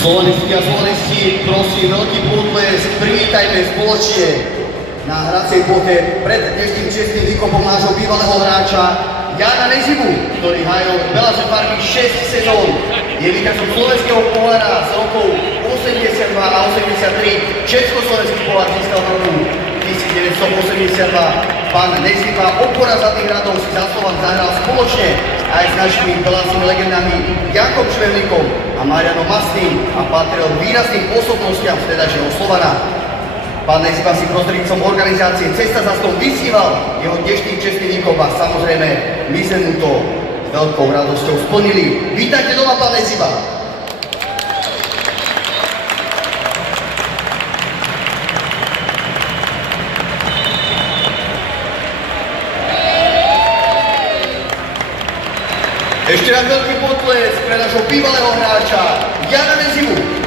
Slovenisti a slovenisti, prosím, veľký potlesk, privítajme spoločne na hracej ploche pred dnešným čestným výkopom nášho bývalého hráča Jana Nezimu, ktorý hájil Belaže Farmy 6 sezón. Je víťazom slovenského pohára z rokov 82 a 83. Československý pohár získal v roku 1982. Pán Nezima, opora za tých radov, si za Slovan zahral spoločne aj s našimi belácimi legendami Jankom Šverlíkom a Marianom Masným a patril výrazným osobnostiam vtedajšieho Slovana. Pán Nezima si prostredníctvom organizácie Cesta za stôl vysníval jeho dnešný čestný výkop a samozrejme my sme mu to s veľkou radosťou splnili. Vítajte doma, pán Nezima. Ešte raz veľký potlesk pre našho bývalého hráča Jana Nezimu.